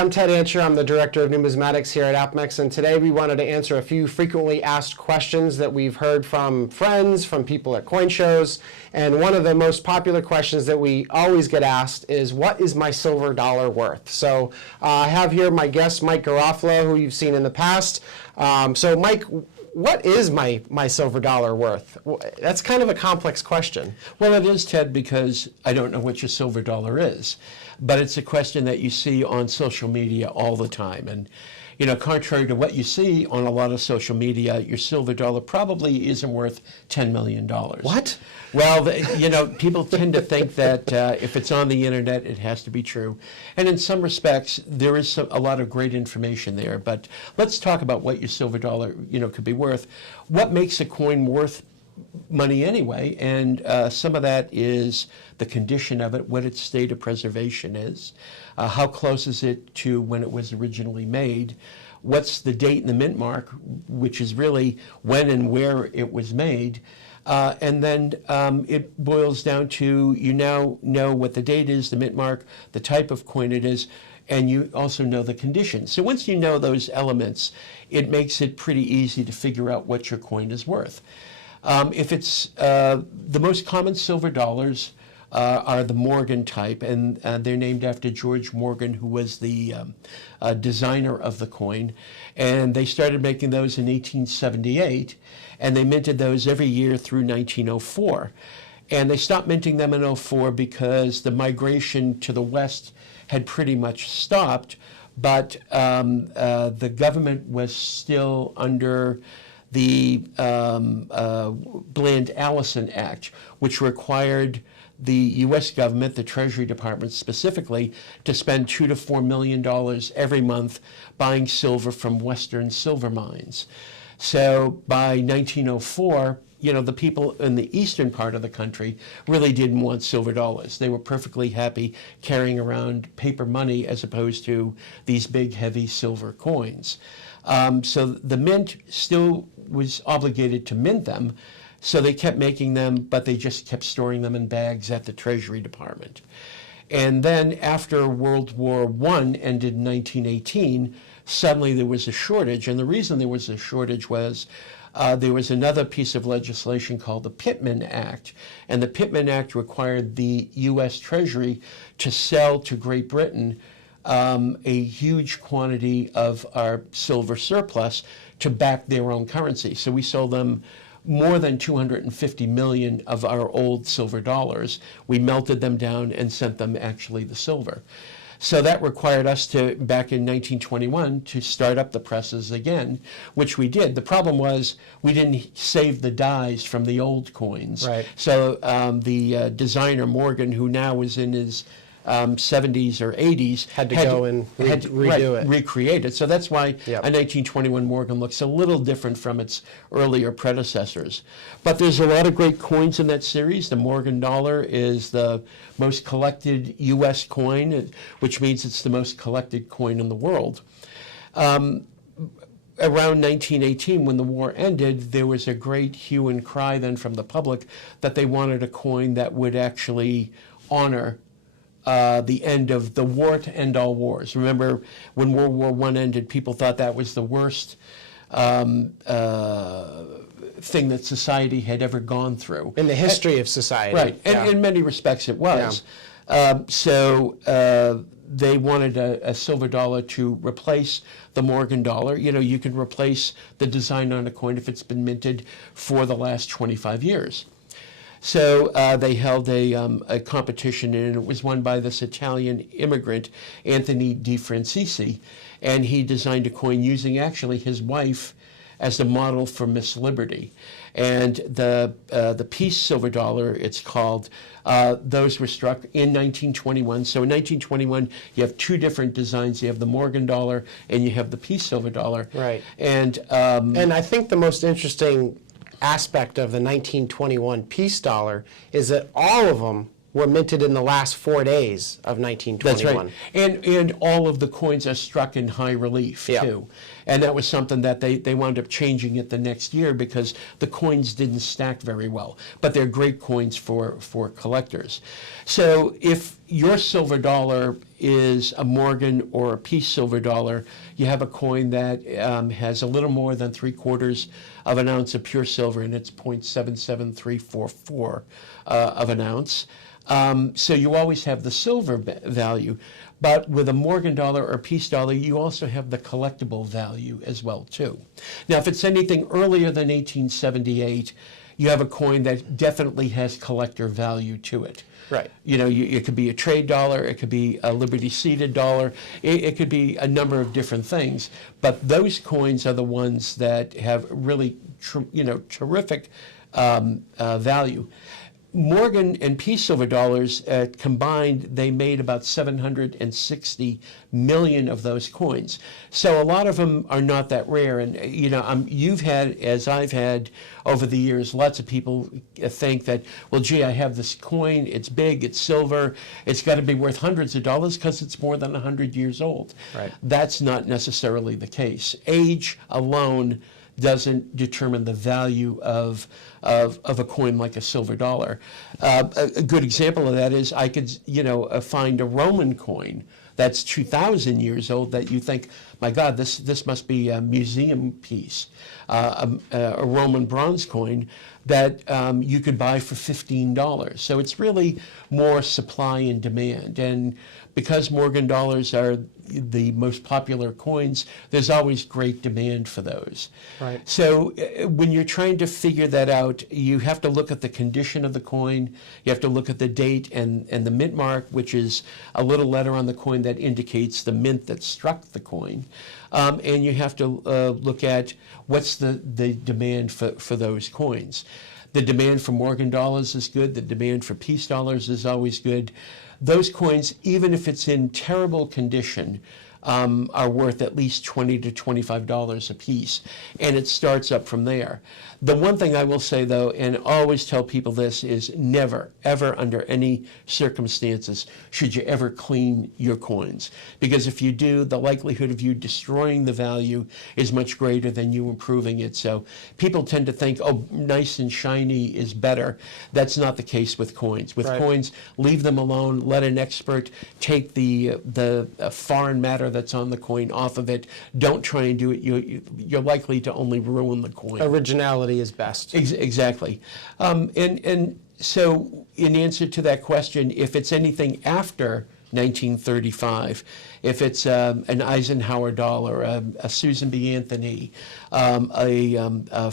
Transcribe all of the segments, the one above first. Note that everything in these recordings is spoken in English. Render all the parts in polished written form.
I'm Ted Ancher. I'm the Director of Numismatics here at APMEX, and today we wanted to answer a few frequently asked questions that we've heard from friends, from people at coin shows. And one of the most popular questions that we always get asked is, what is my silver dollar worth? So I have here my guest, Mike Garofalo, who you've seen in the past. So Mike, what is my silver dollar worth? That's kind of a complex question. Well, it is, Ted, because I don't know what your silver dollar is. But it's a question that you see on social media all the time. And, you know, contrary to what you see on a lot of social media, your silver dollar probably isn't worth $10 million. What? Well, you know, people tend to think that if it's on the internet, it has to be true. And in some respects, there is a lot of great information there. But let's talk about what your silver dollar, you know, could be worth. What makes a coin worth money anyway? And some of that is the condition of it, what its state of preservation is, how close is it to when it was originally made, what's the date and the mint mark, which is really when and where it was made. And then it boils down to, you now know what the date is, the mint mark, the type of coin it is, and you also know the condition. So once you know those elements, it makes it pretty easy to figure out what your coin is worth. If it's the most common silver dollars are the Morgan type, and they're named after George Morgan, who was the designer of the coin. And they started making those in 1878, and they minted those every year through 1904. And they stopped minting them in 04 because the migration to the West had pretty much stopped, but the government was still under the Bland-Allison Act, which required the U.S. government, the Treasury Department specifically, to spend $2 to $4 million every month buying silver from Western silver mines. So by 1904, you know, the people in the eastern part of the country really didn't want silver dollars. They were perfectly happy carrying around paper money as opposed to these big, heavy silver coins. So the mint still was obligated to mint them, so they kept making them, but they just kept storing them in bags at the Treasury Department. And then after World War I ended in 1918, suddenly there was a shortage, and the reason there was a shortage was there was another piece of legislation called the Pittman Act, and the Pittman Act required the U.S. Treasury to sell to Great Britain a huge quantity of our silver surplus to back their own currency. So we sold them more than 250 million of our old silver dollars. We melted them down and sent them actually the silver. So that required us to, back in 1921, to start up the presses again, which we did. The problem was we didn't save the dies from the old coins. Right. So the designer, Morgan, who now is in his 70s or 80s, had to go and redo it. Recreate it. So that's why Yep. a 1921 Morgan looks a little different from its earlier predecessors. But there's a lot of great coins in that series. The Morgan dollar is the most collected U.S. coin, which means it's the most collected coin in the world. Around 1918, when the war ended, there was a great hue and cry then from the public that they wanted a coin that would actually honor the end of the war to end all wars. Remember, when World War I ended, people thought that was the worst thing that society had ever gone through. In the history of society. Right, and Yeah. in many respects it was. So they wanted a silver dollar to replace the Morgan dollar. You know, you can replace the design on a coin if it's been minted for the last 25 years. So they held a competition, and it was won by this Italian immigrant, Anthony De Francisi, and he designed a coin using actually his wife as the model for Miss Liberty. And the peace silver dollar, it's called, those were struck in 1921. So in 1921, you have two different designs. You have the Morgan dollar and you have the peace silver dollar. Right. And I think the most interesting aspect of the 1921 peace dollar is that all of them were minted in the last 4 days of 1921. That's right. And all of the coins are struck in high relief, too. And that was something that they wound up changing it the next year because the coins didn't stack very well. But they're great coins for collectors. So if your silver dollar is a Morgan or a Peace silver dollar, you have a coin that has a little more than 3/4 of an ounce of pure silver, and it's 0.77344 of an ounce. So you always have the silver value. But with a Morgan dollar or Peace dollar, you also have the collectible value as well, too. Now, if it's anything earlier than 1878, you have a coin that definitely has collector value to it. Right. You know, it could be a trade dollar, it could be a Liberty seated dollar, it could be a number of different things. But those coins are the ones that have really, terrific value. Morgan and Peace silver dollars combined, they made about 760 million of those coins. So a lot of them are not that rare. And, you've had, as I've had over the years, lots of people think that, well, gee, I have this coin, it's big, it's silver, it's got to be worth hundreds of dollars because it's more than 100 years old. Right. That's not necessarily the case. Age alone doesn't determine the value of a coin like a silver dollar. A good example of that is I could, find a Roman coin that's 2,000 years old that you think, my God, this must be a museum piece, a Roman bronze coin that you could buy for $15. So it's really more supply and demand. And because Morgan dollars are the most popular coins, there's always great demand for those. Right. So when you're trying to figure that out, you have to look at the condition of the coin, you have to look at the date and the mint mark, which is a little letter on the coin that indicates the mint that struck the coin. And you have to look at what's the demand for those coins. The demand for Morgan dollars is good, the demand for Peace dollars is always good. Those coins, even if it's in terrible condition, are worth at least $20 to $25 a piece, and it starts up from there. The one thing I will say, though, and always tell people this, is never, ever, under any circumstances, should you ever clean your coins. Because if you do, the likelihood of you destroying the value is much greater than you improving it. So people tend to think, oh, nice and shiny is better. That's not the case with coins. With coins, leave them alone, let an expert take the foreign matter that's on the coin off of it. Don't try and do it. You're likely to only ruin the coin. Originality is best. Exactly. And so in answer to that question, if it's anything after 1935, if it's an Eisenhower dollar, a Susan B. Anthony, a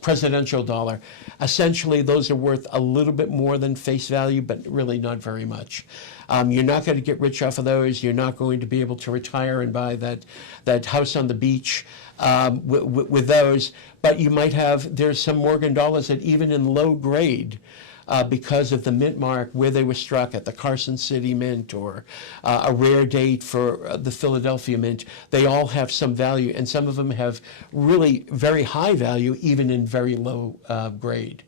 presidential dollar, essentially those are worth a little bit more than face value, but really not very much. You're not going to get rich off of those. You're not going to be able to retire and buy that house on the beach with those. But you might have, there's some Morgan dollars that even in low grade, because of the mint mark where they were struck at the Carson City Mint or a rare date for the Philadelphia Mint, they all have some value, and some of them have really very high value even in very low grade.